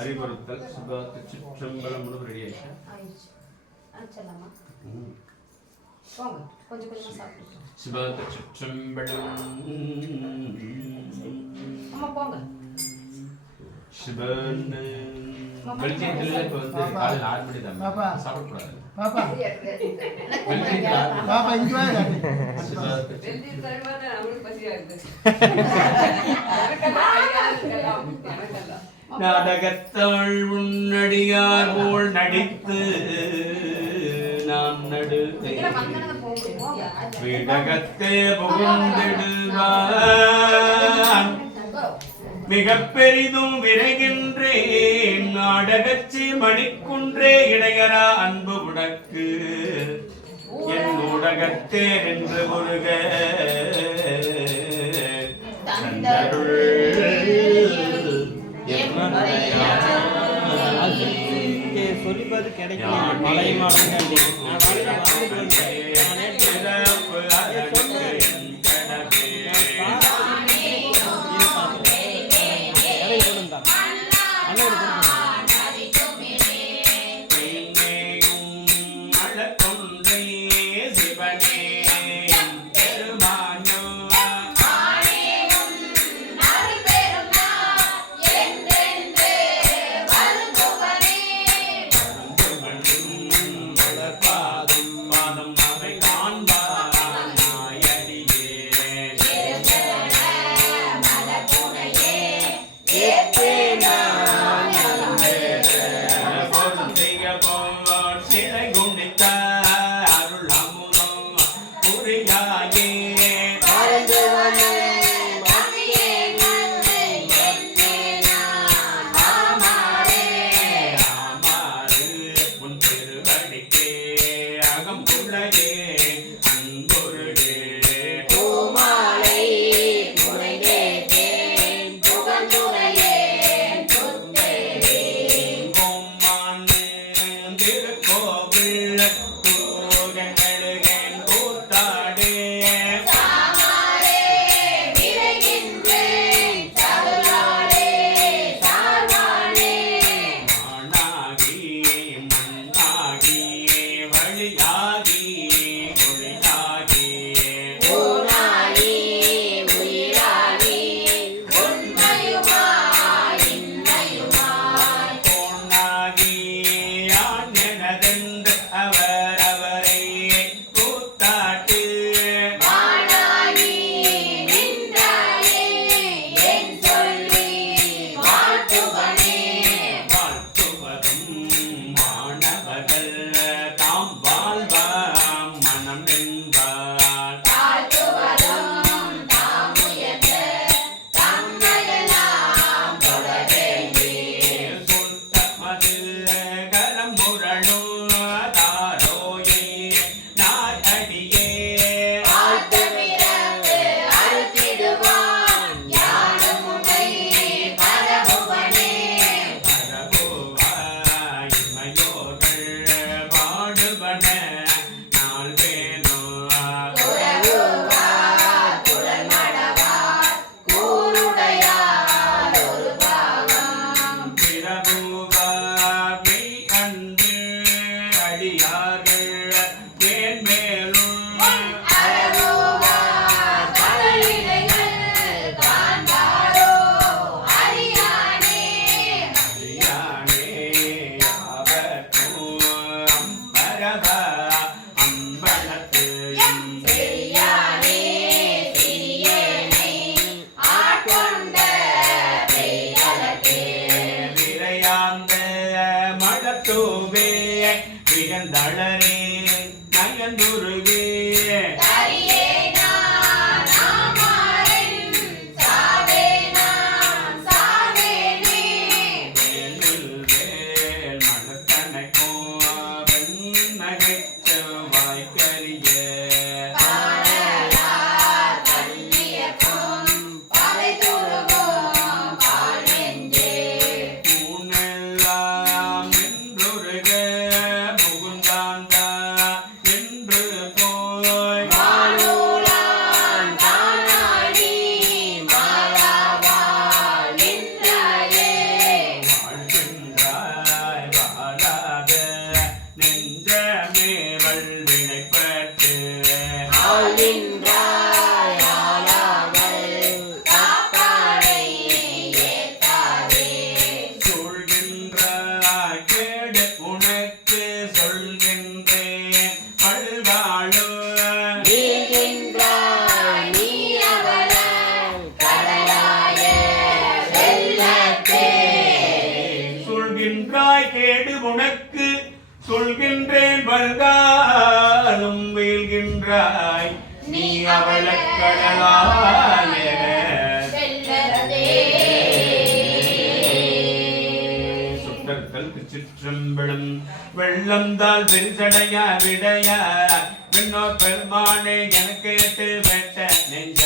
அறிவுறுத்தல் சுபாத்து சிற்றம்பலம் முழு ரெடி ஆயிடுச்சு. சுபாத்து சிற்றம்பலம். சிவன் வெளிச்சத்துல இப்ப வந்து காலையில 6 மணி தான் சாப்பிடக்கூடாது. பாப்பா பாப்பா இங்க வாங்க. நாடகத்தாள் உன்னடியார் போல் நடித்து நான் நடுவே விடகத்தே புகுந்திடுவான் மிக பெரிதும் விரைகின்றேன் நாடகச்சி மணிக்குன்றே இடையரா அன்பு உனக்கு என் ஊடகத்தே என்று முருக சொல்லிப்பாது கிடைக்கும் பழைய மாடல் கடலாய சுட்டர்கள் சிற்றம்பலம் வெள்ளம் தாள் வெஞ்சடைய விடைய விண்ணோ பெருமானே எனக்கு எட்டு வெட்ட நெஞ்ச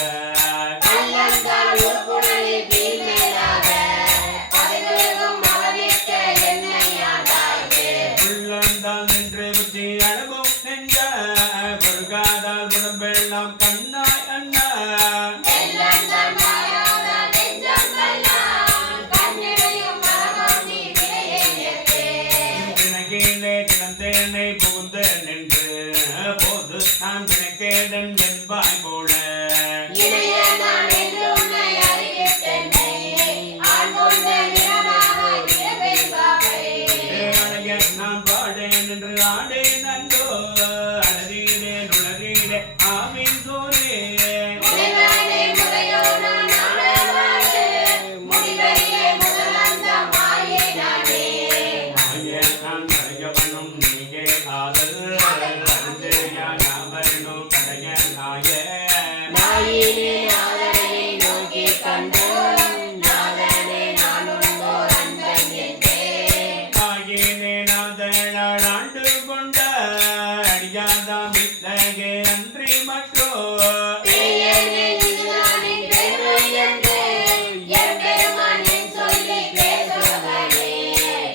உள்ளந்தால் நின்று புத்தி அழகும் நெஞ்ச பொருகாதால் உடம்பெல்லாம் கண்ணாய் அண்ணா கிணக்கீழே கிடந்தேனை புகுந்து நின்று போது நான் கிணக்கேடன் என்பாய் போல நான் பாடேன் என்று ஆடேன் அந்தோ அழகீரேன் உலகீரே ஆமீன் சோரே நான் கரையவனும் நீங்கே ஆதல் அருந்து யாவரனும் கடைய நாய ஆண்டு கொண்ட அடியாதாம் இல்லையே அன்றி மற்றோ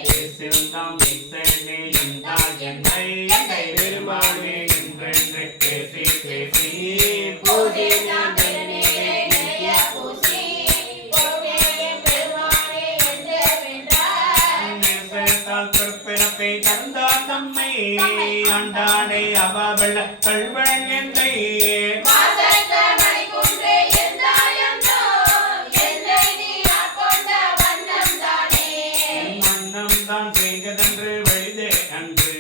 பேசில்தாம் இசைனே என்றால் என்னை பெருமானே என்றென்று பேசி பேசி பிறப்பை தந்தான் நம்மை ஆண்டானே அவாவள்ள கல்வன் என்னை மன்னம் தான் செய்ததென்று வழிதே அன்று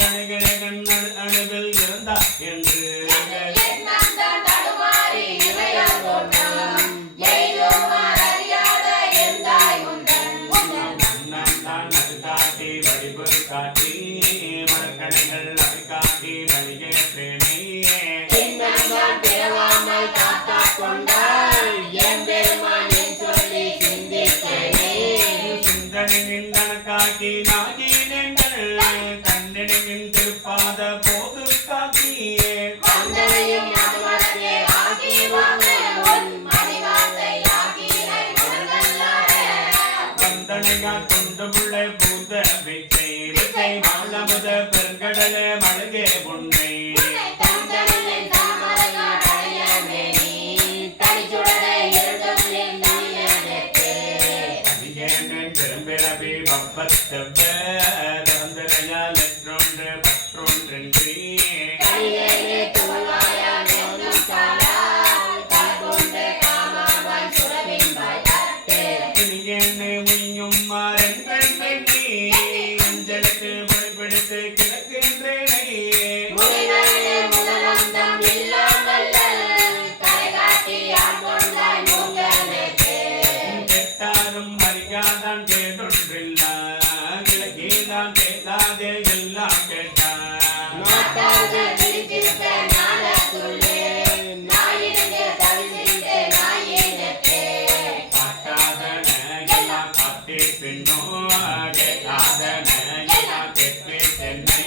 அணுகினகன் அணுவில் இருந்தா என்று காட்டி மரக்கடைகள் அதை காட்டி வழியேற்றேனே சிந்தனையின் கணக்காக்கி நாகினங்கள் கண்ணனின் திருப்பாத போது காக்கியே வந்தனையா கொண்டு முள்ளை பூந்த விச்சை விச்சை மாலமுத பெருங்கடலே மழகே உன்னை பெரும்பிறவி பப்பத்தவ தந்திரையால் எற்றொன்று பற்றொன்றென்றி என்னை உய்யும் மாறென்றென்றி அஞ்சலுக்கு மொழிபெடுத்து கிடக்கின்றேனே கெட்டாரும் மறியாதான் கேட்டொன்றில்ல கிழக்கேதான் கேட்காதே எல்லாம் கேட்டான் பின்னோ கேட்காதன எல்லாம் கேட்பே தென்னை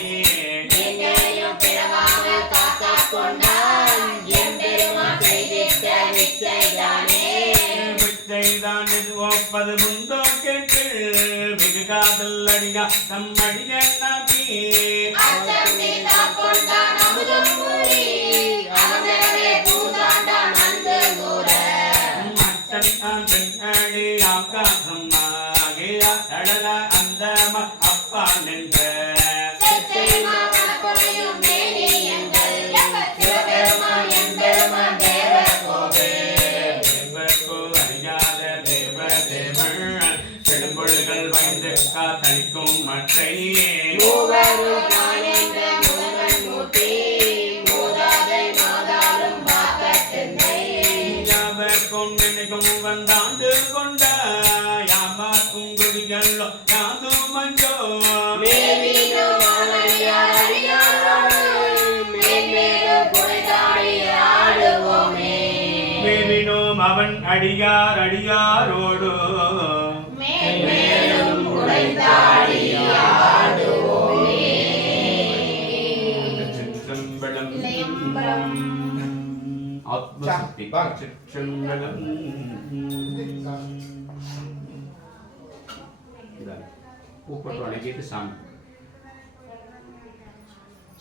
விச்சைதான் இது ஒப்பது முந்தோ கேட்டு வெகு காதல் அடியா நம் அடிய நாட்டி மச்சன் பெண்ணடி ஆகாசம் அழல அந்த அப்பா நின்ற அறியாத தேவ தேவள் செடும்பொழுகள் வைந்து காத்தளிக்கும் மற்றை யாவர்க்கும் நினைக்கும் வந்தாண்டு கொண்ட யாமாக்கும் குடிகளோ யாதோ மஞ்சோ மேன்மேலும் புகழ்ந்தாடி ஆடுவோமே. அடியார் அடியாரோடு மேலும் உடைந்தாடி ஆடுவோமே. சிற்றம்பலம் இளையம்பலம். ஆத்மசக்தி சிற்றம்பலம் பூப்பட்டு அடக்கிட்டு சாமி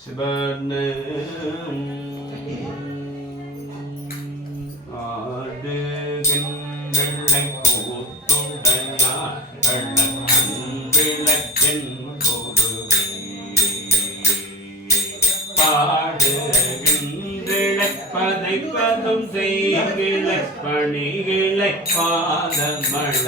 சிவன் ஆடுகின்றளை கூத்துடையார் விளக்கின் பொருவே பாடுகின்றளை பதைப்பதும் செய்கிளை பணிகிளை பாதமள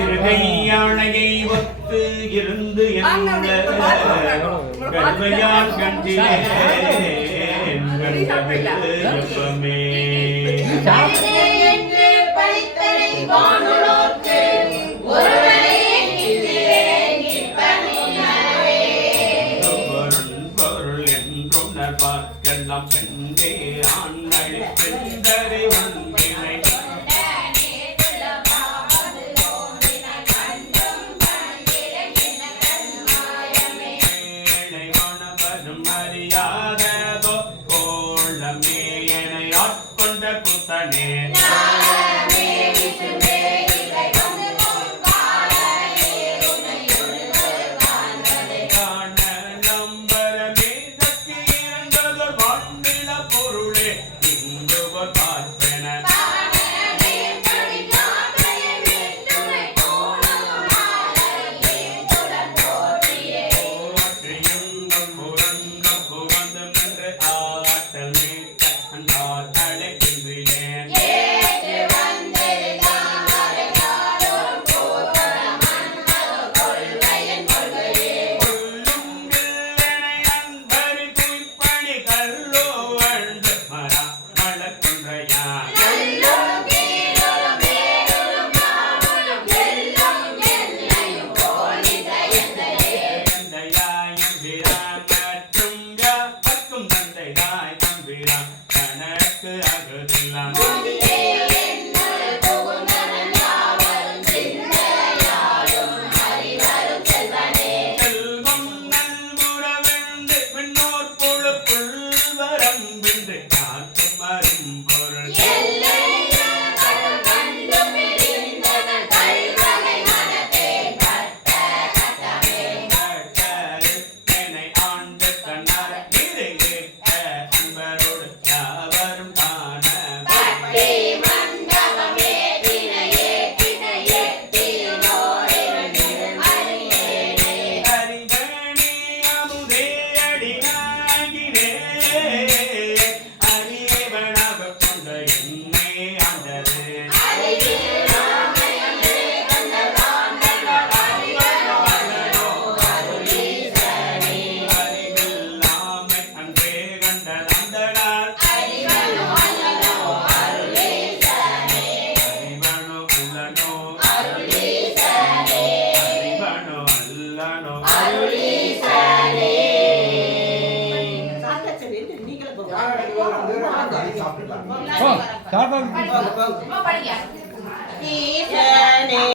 இருகையானையை ஒத்து இருந்து கண்மையான் கண்டினேன் எப்பமே பொருள் என்றுணர்வார்க்கெல்லாம் பெண்டே ஆண்களை பெண்டரை ஒன்றினை அறியாததோ கோளமே என ஆட்கொண்ட குத்தனே நம்பரமே தக்கி இரண்டது வாழ்நில பொருளே இங்கு பார்ப்பென கணக்கு அகதில்லாம் செல்வம் நல்புறவென்று பின்னோர் பொழு புல்வரம்பின்று காக்கும் அரும்பொருள் என்னை ஆண்டு கண்ணார் நிறைவேற்ற அன்பரோடு யாவரும் காண அறிகணி அமுதே அடிநாகினே அறிவனாக கொண்ட என்னை ஆண்டது அறிவில்லாமை அன்றே கண்ட நந்தனார் அறிவனோ அல்லனோ அறிவனோ அல்லனோ சாப்பிடலாம். படிக்க